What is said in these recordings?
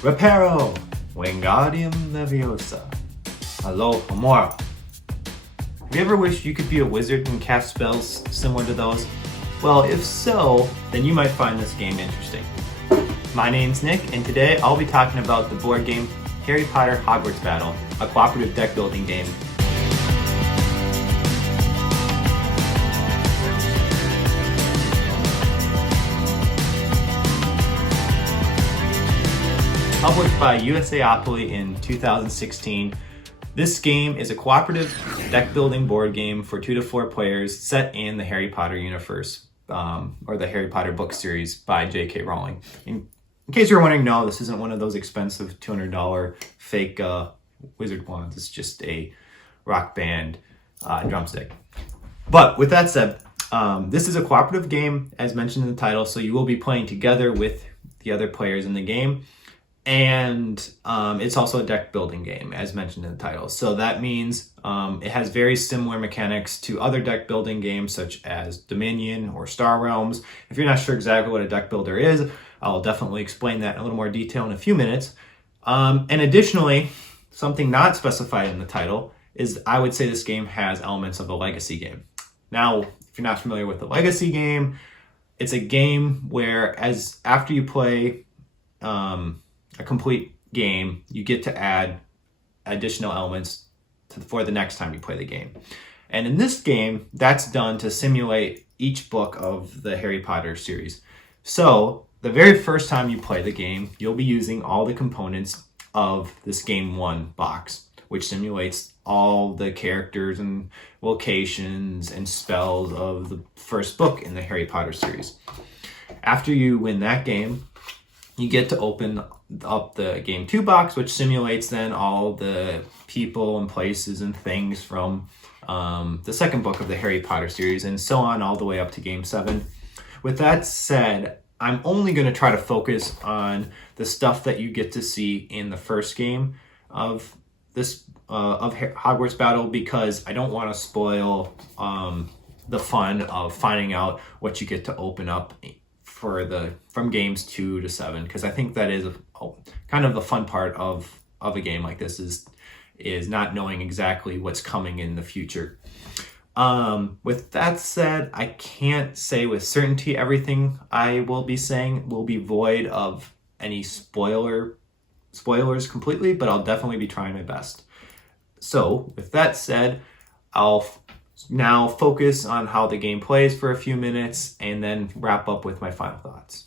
Reparo, Wingardium Leviosa, Aloha. Have you ever wished you could be a wizard and cast spells similar to those? Well, if so, then you might find this game interesting. My name's Nick, and today I'll be talking about the board game Harry Potter Hogwarts Battle, a cooperative deck building game. Published by USAopoly in 2016, this game is a cooperative deck building board game for 2 to 4 players set in the Harry Potter universe, or the Harry Potter book series by J.K. Rowling. In case you're wondering, no, this isn't one of those expensive $200 fake wizard wands. It's just a rock band drumstick. But with that said, this is a cooperative game, as mentioned in the title, so you will be playing together with the other players in the game. And it's also a deck building game, as mentioned in the title. So that means it has very similar mechanics to other deck building games such as Dominion or Star Realms. If you're not sure exactly what a deck builder is, I'll definitely explain that in a little more detail in a few minutes. And additionally, something not specified in the title is I would say this game has elements of a legacy game. Now, if you're not familiar with the legacy game, it's a game where after you play a complete game, you get to add additional elements for the next time you play the game. And in this game, that's done to simulate each book of the Harry Potter series. So the very first time you play the game, you'll be using all the components of this Game 1 box, which simulates all the characters and locations and spells of the first book in the Harry Potter series. After you win that game, you get to open up the Game 2 box, which simulates then all the people and places and things from the second book of the Harry Potter series, and so on all the way up to Game 7. With that said, I'm only going to try to focus on the stuff that you get to see in the first game of this of Hogwarts Battle, because I don't want to spoil the fun of finding out what you get to open up from games 2 to 7, because I think that is kind of the fun part of a game like this is not knowing exactly what's coming in the future. With that said, I can't say with certainty everything I will be saying will be void of any spoilers completely, but I'll definitely be trying my best. So with that said, I'll now focus on how the game plays for a few minutes and then wrap up with my final thoughts.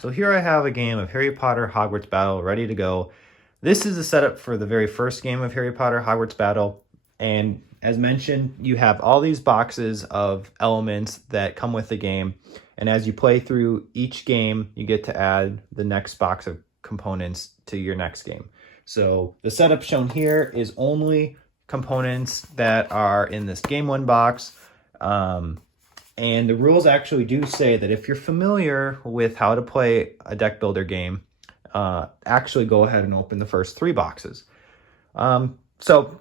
So here I have a game of Harry Potter Hogwarts Battle ready to go. This is the setup for the very first game of Harry Potter Hogwarts Battle. And as mentioned, you have all these boxes of elements that come with the game. And as you play through each game, you get to add the next box of components to your next game. So the setup shown here is only components that are in this Game 1 box. And the rules actually do say that if you're familiar with how to play a deck builder game, actually go ahead and open the first 3 boxes. So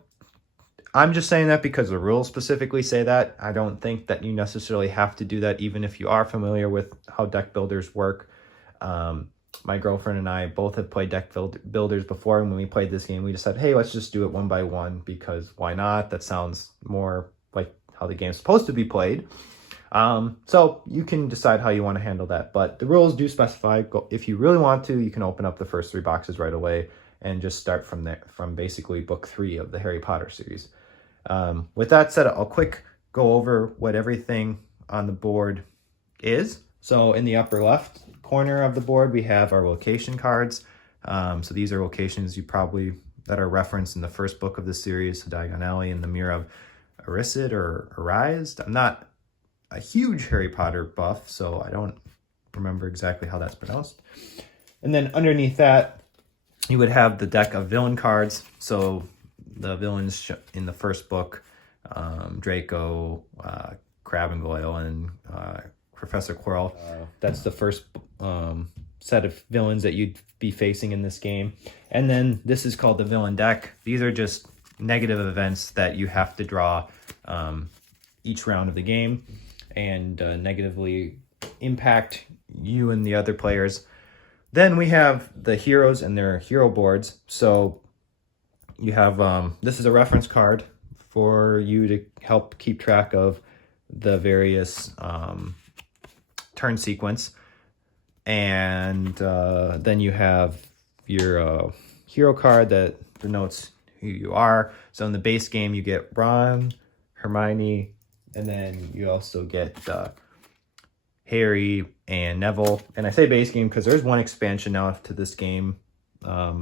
I'm just saying that because the rules specifically say that. I don't think that you necessarily have to do that, even if you are familiar with how deck builders work. My girlfriend and I both have played deck builders before, and when we played this game, we just said, hey, let's just do it one by one, because why not? That sounds more like how the game's supposed to be played. So you can decide how you want to handle that, but the rules do specify, if you really want to, you can open up the first 3 boxes right away and just start from there, from basically book 3 of the Harry Potter series. With that said, I'll quick go over what everything on the board is. So in the upper left corner of the board, we have our location cards. So these are locations that are referenced in the first book of the series, Diagon Alley and the Mirror of Erised or Arised. I'm not a huge Harry Potter buff, so I don't remember exactly how that's pronounced. And then underneath that, you would have the deck of villain cards. So the villains in the first book, Draco, Crabbe and Goyle, and Professor Quirrell. That's the first set of villains that you'd be facing in this game. And then this is called the villain deck. These are just negative events that you have to draw each round of the game and negatively impact you and the other players. Then we have the heroes and their hero boards. So you have, this is a reference card for you to help keep track of the various turn sequence. And then you have your hero card that denotes who you are. So in the base game, you get Ron, Hermione, and then you also get Harry and Neville. And I say base game because there's one expansion now to this game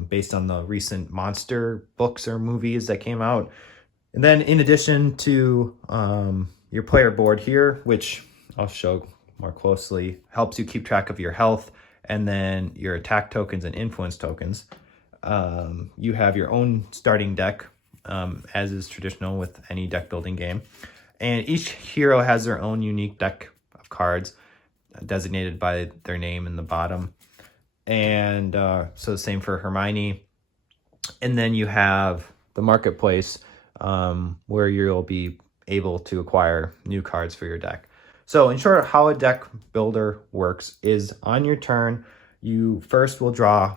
based on the recent monster books or movies that came out. And then in addition to your player board here, which I'll show more closely, helps you keep track of your health and then your attack tokens and influence tokens. You have your own starting deck, as is traditional with any deck building game. And each hero has their own unique deck of cards designated by their name in the bottom. And so same for Hermione. And then you have the marketplace where you'll be able to acquire new cards for your deck. So in short, how a deck builder works is on your turn, you first will draw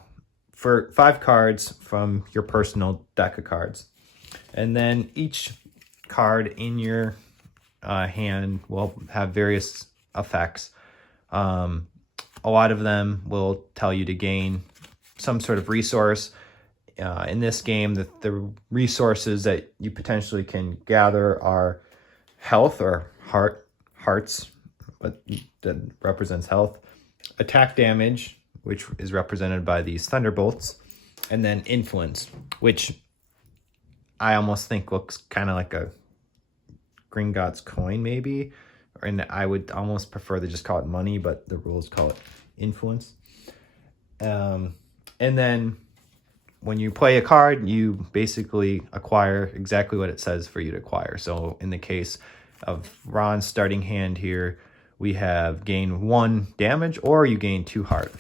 for 5 cards from your personal deck of cards. And then each card in your hand will have various effects. A lot of them will tell you to gain some sort of resource. In this game, the resources that you potentially can gather are health or hearts, but that represents health, attack damage, which is represented by these thunderbolts, and then influence, which I almost think looks kind of like a Gringotts coin maybe, and I would almost prefer to just call it money, but the rules call it influence. And then when you play a card, you basically acquire exactly what it says for you to acquire. So in the case of Ron's starting hand here, we have gain 1 damage or you gain 2 heart.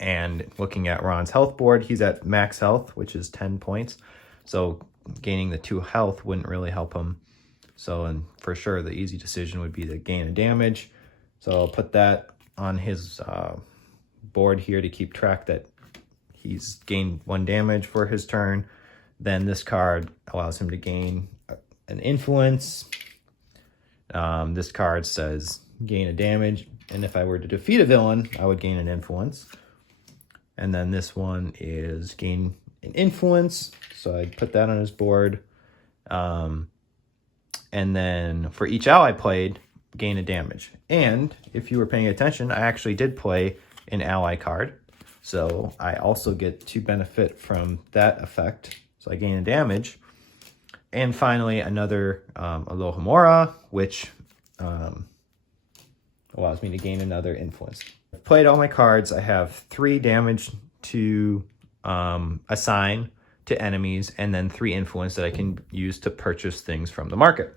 And looking at Ron's health board, he's at max health, which is 10 points. So gaining the 2 health wouldn't really help him. So, and for sure, the easy decision would be to gain a damage. So I'll put that on his board here to keep track that he's gained 1 damage for his turn. Then this card allows him to gain an influence. This card says gain a damage. And if I were to defeat a villain, I would gain an influence. And then this one is gain an influence. So I'd put that on his board. And then for each ally played, gain a damage. And if you were paying attention, I actually did play an ally card. So I also get to benefit from that effect. So I gain a damage. And finally, another Alohomora, which allows me to gain another influence. I've played all my cards. I have 3 damage to assign to enemies, and then 3 influence that I can use to purchase things from the market.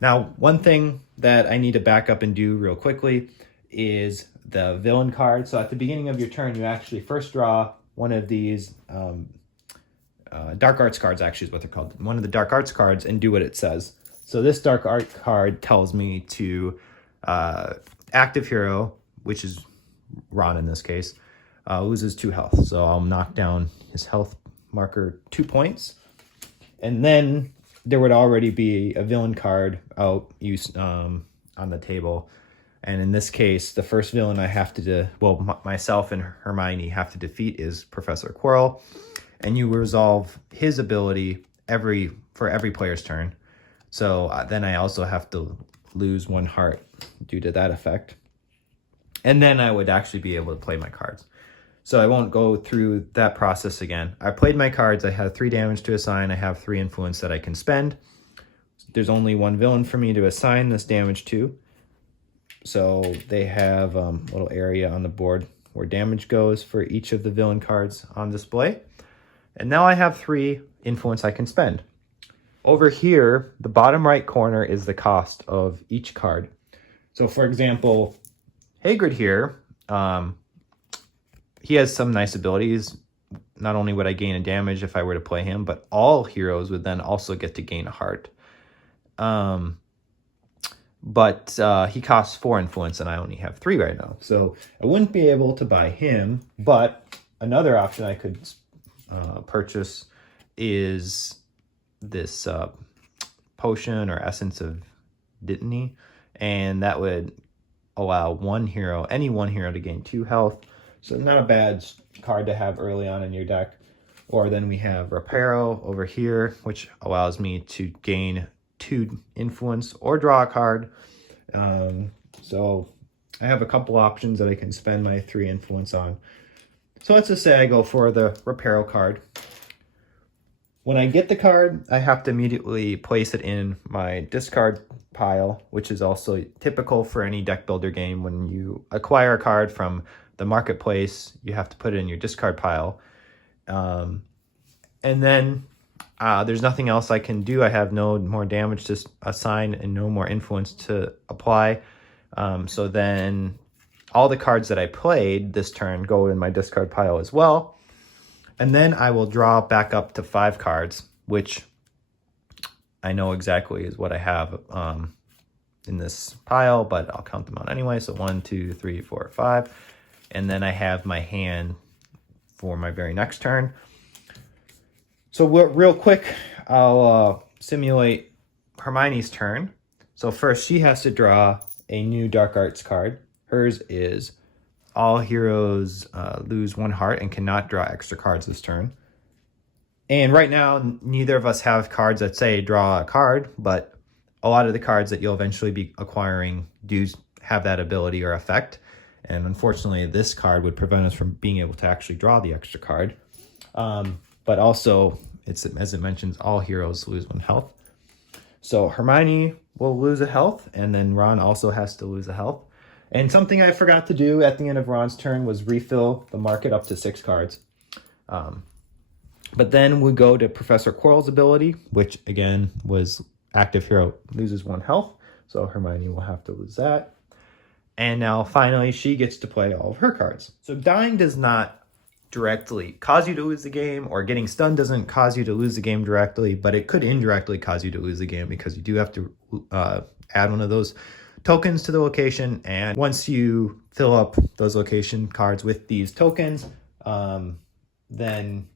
Now, one thing that I need to back up and do real quickly is the villain card. So at the beginning of your turn, you actually first draw one of these dark arts cards, actually is what they're called. One of the dark arts cards, and do what it says. So this dark art card tells me to active hero, which is Ron in this case, loses 2 health. So I'll knock down his health marker 2 points. And then there would already be a villain card out on the table. And in this case, the first villain I have to, myself and Hermione have to defeat is Professor Quirrell. And you resolve his ability for every player's turn. So then I also have to lose 1 heart due to that effect. And then I would actually be able to play my cards. So I won't go through that process again. I played my cards. I have 3 damage to assign. I have 3 influence that I can spend. There's only 1 villain for me to assign this damage to. So they have a little area on the board where damage goes for each of the villain cards on display. And now I have 3 influence I can spend. Over here, the bottom right corner is the cost of each card. So for example, Hagrid here, he has some nice abilities. Not only would I gain a damage if I were to play him, but all heroes would then also get to gain a heart. but he costs 4 influence and I only have 3 right now. So I wouldn't be able to buy him, but another option I could purchase is this potion or essence of Dittany, and that would allow any one hero to gain 2 health. So not a bad card to have early on in your deck. Or then we have Reparo over here, which allows me to gain 2 influence or draw a card. So I have a couple options that I can spend my 3 influence on. So let's just say I go for the Reparo card. When I get the card, I have to immediately place it in my discard pile, which is also typical for any deck builder game. When you acquire a card from the marketplace, you have to put it in your discard pile. And then there's nothing else I can do. I have no more damage to assign and no more influence to apply. So then all the cards that I played this turn go in my discard pile as well. And then I will draw back up to 5 cards, which I know exactly is what I have in this pile, but I'll count them out anyway. So 1, 2, 3, 4, 5. And then I have my hand for my very next turn. So real quick, I'll simulate Hermione's turn. So first she has to draw a new Dark Arts card. Hers is all heroes lose 1 heart and cannot draw extra cards this turn. And right now, neither of us have cards that say draw a card, but a lot of the cards that you'll eventually be acquiring do have that ability or effect. And unfortunately, this card would prevent us from being able to actually draw the extra card. But also, as it mentions, all heroes lose 1 health. So Hermione will lose a health, and then Ron also has to lose a health. And something I forgot to do at the end of Ron's turn was refill the market up to 6 cards. But then we go to Professor Quirrell's ability, which again was active hero loses 1 health. So Hermione will have to lose that. And now finally she gets to play all of her cards. So dying does not directly cause you to lose the game, or getting stunned doesn't cause you to lose the game directly, but it could indirectly cause you to lose the game because you do have to add one of those tokens to the location. And once you fill up those location cards with these tokens, then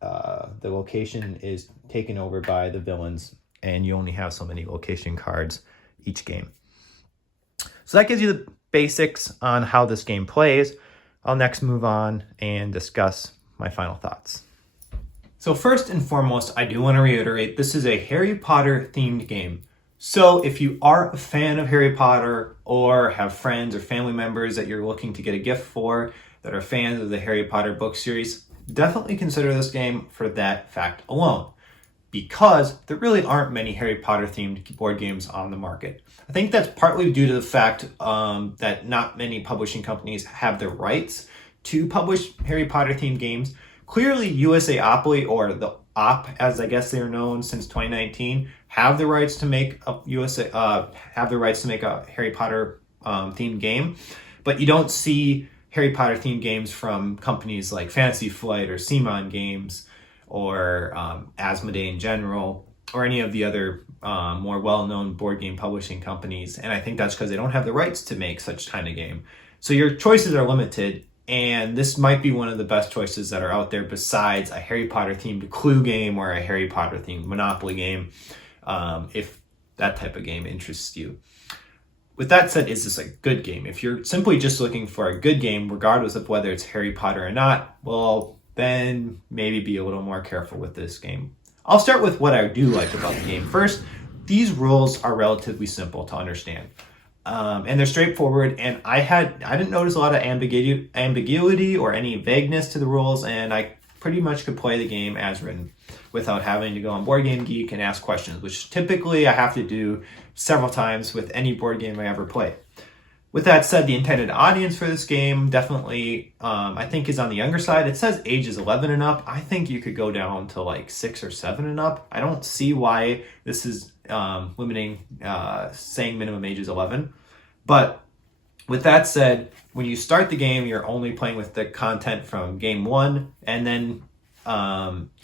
the location is taken over by the villains, and you only have so many location cards each game. So that gives you the basics on how this game plays. I'll next move on and discuss my final thoughts. So first and foremost, I do want to reiterate, this is a Harry Potter themed game. So if you are a fan of Harry Potter or have friends or family members that you're looking to get a gift for that are fans of the Harry Potter book series, definitely consider this game for that fact alone, because there really aren't many Harry Potter themed board games on the market. I think that's partly due to the fact that not many publishing companies have the rights to publish Harry Potter themed games. Clearly USAopoly, or the OP as I guess they're known since 2019, have the rights to make a Harry Potter themed game, but you don't see Harry Potter themed games from companies like Fantasy Flight or Simon Games or Asmodee in general, or any of the other more well-known board game publishing companies. And I think that's because they don't have the rights to make such kind of game. So your choices are limited, and this might be one of the best choices that are out there besides a Harry Potter themed Clue game or a Harry Potter themed Monopoly game, if that type of game interests you. With that said, is this a good game? If you're simply just looking for a good game, regardless of whether it's Harry Potter or not, well, then maybe be a little more careful with this game. I'll start with what I do like about the game. First, these rules are relatively simple to understand. And they're straightforward, and I didn't notice a lot of ambiguity or any vagueness to the rules, and I pretty much could play the game as written without having to go on Board Game Geek and ask questions, which typically I have to do several times with any board game I ever play. With that said, the intended audience for this game definitely, I think, is on the younger side. It says ages 11 and up. I think you could go down to like 6 or 7 and up. I don't see why this is limiting, saying minimum age is 11. But with that said, when you start the game, you're only playing with the content from game 1, and then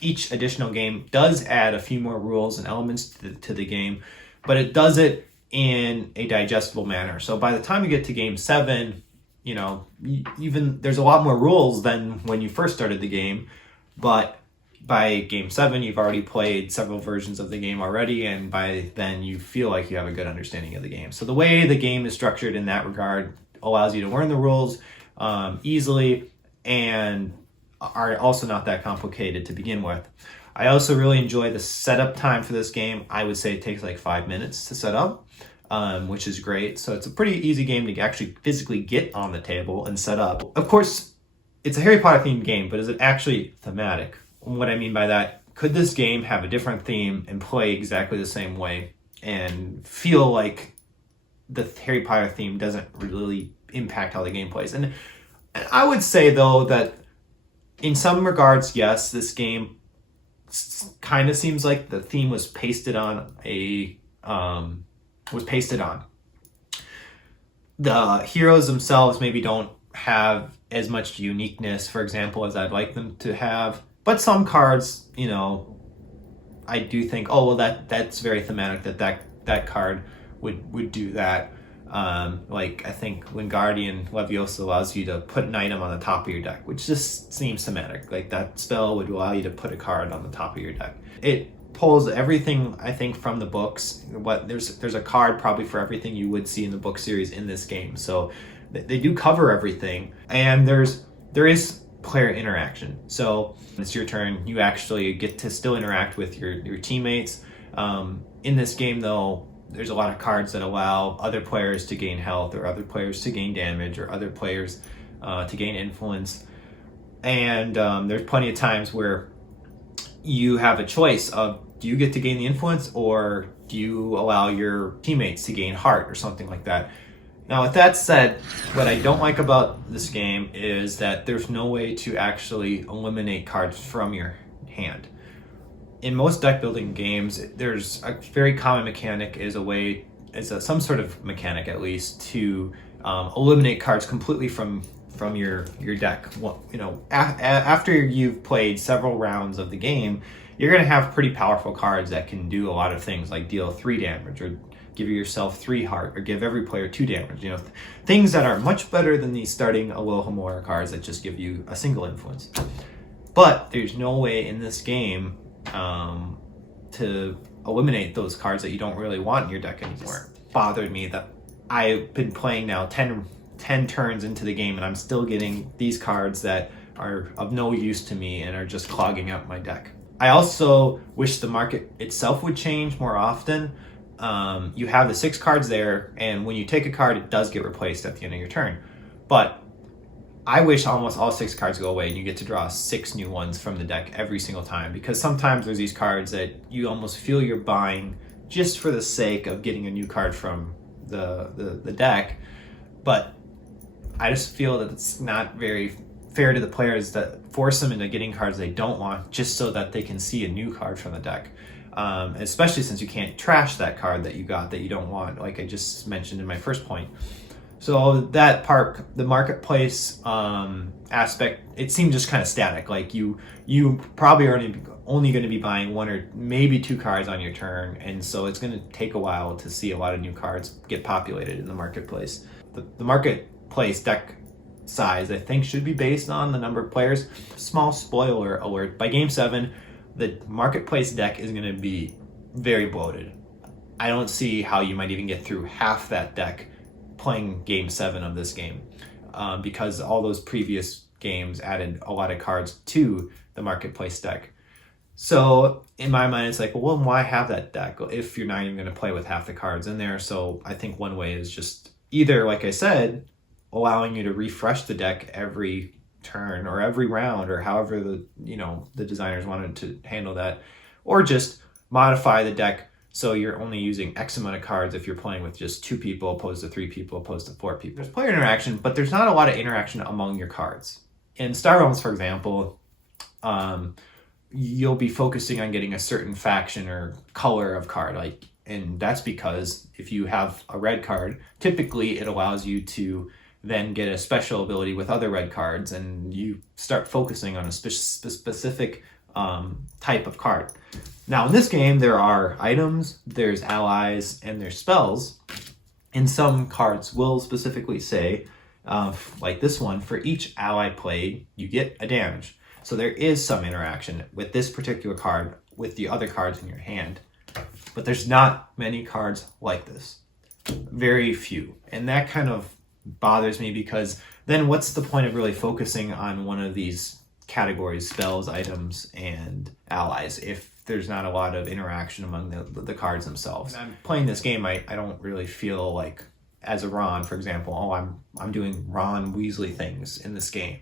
each additional game does add a few more rules and elements to the game, but it does it in a digestible manner. So by the time you get to game 7, you know, even there's a lot more rules than when you first started the game, but by game 7 you've already played several versions of the game already, and by then you feel like you have a good understanding of the game. So the way the game is structured in that regard allows you to learn the rules easily, and are also not that complicated to begin with. I also really enjoy the setup time for this game. I would say it takes like 5 minutes to set up, which is great. So it's a pretty easy game to actually physically get on the table and set up. Of course, it's a Harry Potter themed game, but is it actually thematic? What I mean by that, could this game have a different theme and play exactly the same way and feel like the Harry Potter theme doesn't really impact how the game plays? And I would say, though, that in some regards, yes, this game kind of seems like the theme was pasted on. The heroes themselves maybe don't have as much uniqueness, for example, as I'd like them to have. But some cards, you know, I do think, oh, well, that's very thematic, that card would do that. Like, I think Wingardium Leviosa allows you to put an item on the top of your deck, which just seems thematic. Like, that spell would allow you to put a card on the top of your deck. It pulls everything, I think, from the books. There's a card probably for everything you would see in the book series in this game. So they do cover everything, and there is player interaction. So it's your turn. You actually get to still interact with your teammates. In this game, though, there's a lot of cards that allow other players to gain health, or other players to gain damage, or other players to gain influence. And there's plenty of times where you have a choice of, do you get to gain the influence, or do you allow your teammates to gain heart or something like that? Now, with that said, what I don't like about this game is that there's no way to actually eliminate cards from your hand. In most deck building games, there's a very common mechanic some sort of mechanic at least, to eliminate cards completely from your deck. Well, you know, after you've played several rounds of the game, you're going to have pretty powerful cards that can do a lot of things, like deal 3 damage, or give yourself 3 heart, or give every player 2 damage. You know, things that are much better than these starting Alohomora cards that just give you a single influence. But there's no way in this game to eliminate those cards that you don't really want in your deck anymore. It bothered me that I've been playing now 10 turns into the game, and I'm still getting these cards that are of no use to me and are just clogging up my deck. I also wish the market itself would change more often. You have the 6 cards there, and when you take a card, it does get replaced at the end of your turn. But I wish almost all 6 cards go away and you get to draw 6 new ones from the deck every single time, because sometimes there's these cards that you almost feel you're buying just for the sake of getting a new card from the deck. But I just feel that it's not very fair to the players that force them into getting cards they don't want just so that they can see a new card from the deck. Especially since you can't trash that card that you got that you don't want, like I just mentioned in my first point. So that part, the marketplace aspect, it seemed just kind of static. Like you probably are only going to be buying 1 or maybe 2 cards on your turn, and so it's going to take a while to see a lot of new cards get populated in the marketplace. The marketplace deck size, I think, should be based on the number of players. Small spoiler alert, by game 7, the marketplace deck is going to be very bloated. I don't see how you might even get through half that deck playing game 7 of this game, because all those previous games added a lot of cards to the marketplace deck. So in my mind, it's like, well, why have that deck if you're not even going to play with half the cards in there? So I think one way is just either, like I said, allowing you to refresh the deck every turn or every round, or however the designers wanted to handle that, or just modify the deck so you're only using X amount of cards if you're playing with just 2 people opposed to 3 people opposed to 4 people. There's player interaction, but there's not a lot of interaction among your cards. In Star Realms, for example, you'll be focusing on getting a certain faction or color of card, and that's because if you have a red card, typically it allows you to then get a special ability with other red cards, and you start focusing on a specific type of card. Now in this game, there are items, there's allies, and there's spells. And some cards will specifically say, like this one, for each ally played, you get a damage. So there is some interaction with this particular card with the other cards in your hand. But there's not many cards like this. Very few. And that kind of bothers me, because then what's the point of really focusing on one of these categories, spells, items, and allies, if there's not a lot of interaction among the cards themselves? When I'm playing this game, I don't really feel like, as a Ron, for example, I'm doing Ron Weasley things in this game.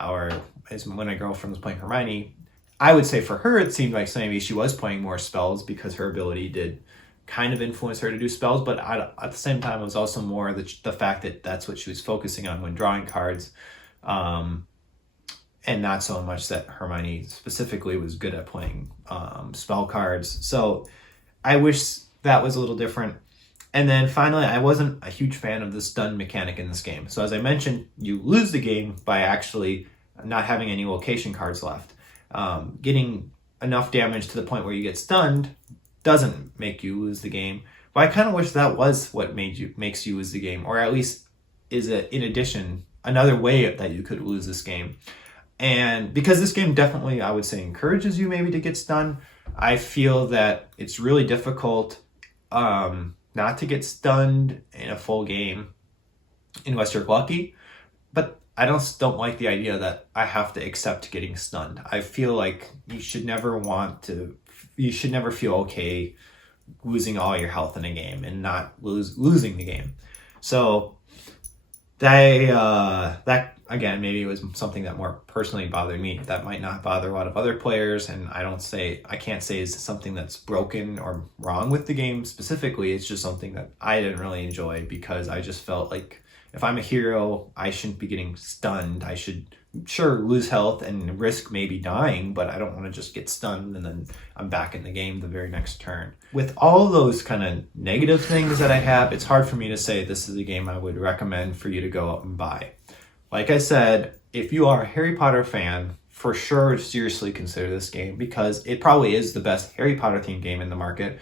Or as when my girlfriend was playing Hermione, I would say for her it seemed like maybe she was playing more spells because her ability did kind of influence her to do spells, but at the same time it was also more the fact that that's what she was focusing on when drawing cards, and not so much that Hermione specifically was good at playing spell cards. So I wish that was a little different. And then finally, I wasn't a huge fan of the stun mechanic in this game. So as I mentioned, you lose the game by actually not having any location cards left. Getting enough damage to the point where you get stunned doesn't make you lose the game. But I kind of wish that was what makes you lose the game, or at least is it, in addition, another way that you could lose this game. And because this game definitely, I would say, encourages you maybe to get stunned, I feel that it's really difficult not to get stunned in a full game unless you're lucky. But I don't like the idea that I have to accept getting stunned. I feel like you should never feel okay losing all your health in a game and not losing the game. So that again, maybe it was something that more personally bothered me. That might not bother a lot of other players, and I can't say is something that's broken or wrong with the game specifically. It's just something that I didn't really enjoy, because I just felt like if I'm a hero, I shouldn't be getting stunned. I should lose health and risk maybe dying, but I don't want to just get stunned and then I'm back in the game the very next turn. With all those kind of negative things that I have, it's hard for me to say this is a game I would recommend for you to go out and buy. Like I said, if you are a Harry Potter fan, for sure, seriously consider this game, because it probably is the best Harry Potter themed game in the market.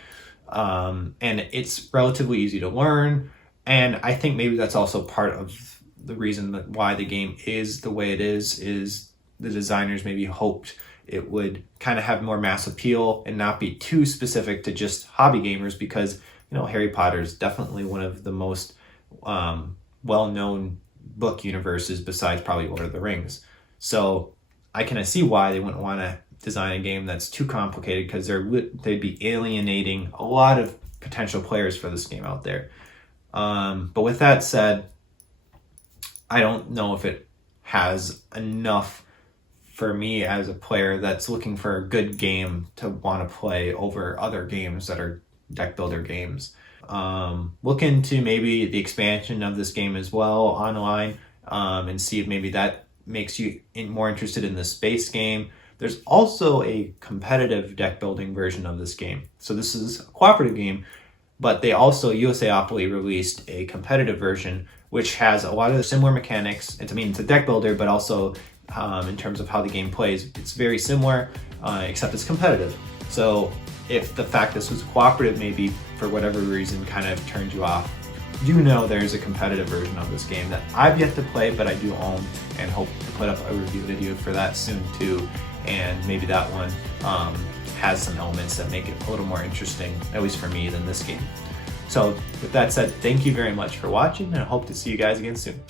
And it's relatively easy to learn. And I think maybe that's also part of the reason that why the game is the way it is the designers maybe hoped it would kind of have more mass appeal and not be too specific to just hobby gamers, because, Harry Potter is definitely one of the most well-known book universes besides probably Lord of the Rings. So I kind of see why they wouldn't want to design a game that's too complicated, because they'd be alienating a lot of potential players for this game out there. But with that said, I don't know if it has enough for me as a player that's looking for a good game to want to play over other games that are deck builder games. Look into maybe the expansion of this game as well online, and see if maybe that makes you more interested in the space game. There's also a competitive deck building version of this game. So this is a cooperative game, but they also, USAopoly released a competitive version, which has a lot of the similar mechanics. It's a deck builder, but also in terms of how the game plays, it's very similar, except it's competitive. So if the fact this was cooperative maybe for whatever reason kind of turned you off, there's a competitive version of this game that I've yet to play, but I do own, and hope to put up a review video for that soon too. And maybe that one has some elements that make it a little more interesting, at least for me, than this game. So with that said, thank you very much for watching, and I hope to see you guys again soon.